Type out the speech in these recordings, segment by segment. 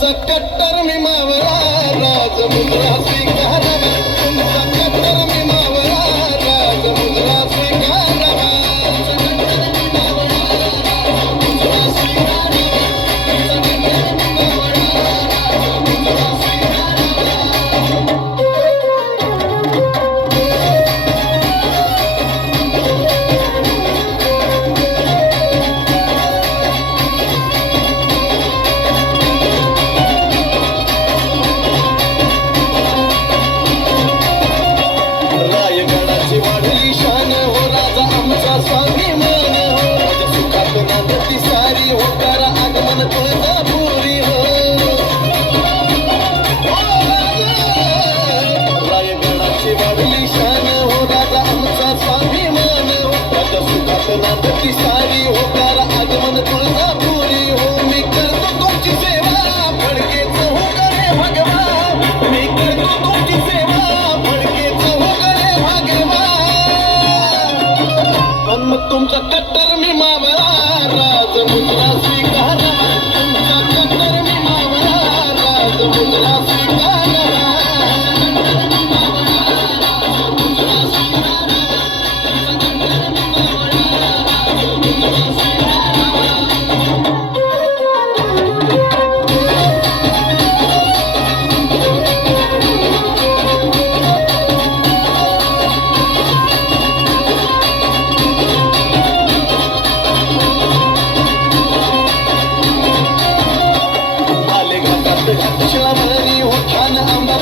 Chakata mutter मीमा Rajura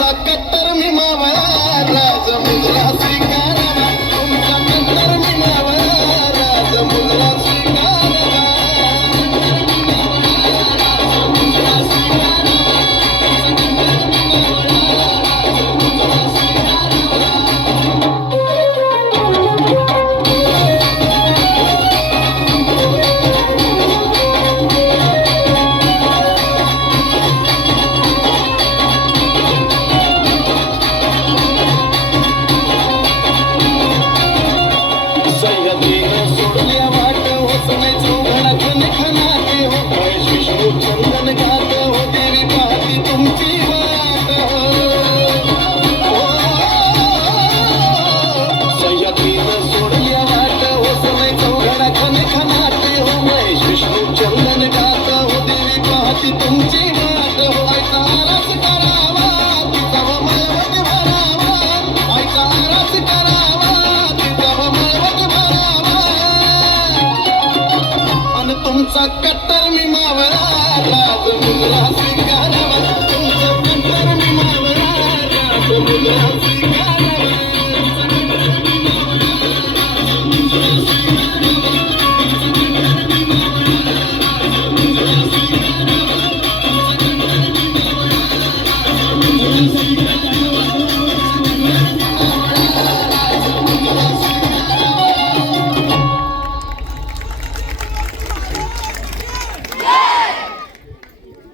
fuck I'm sorry.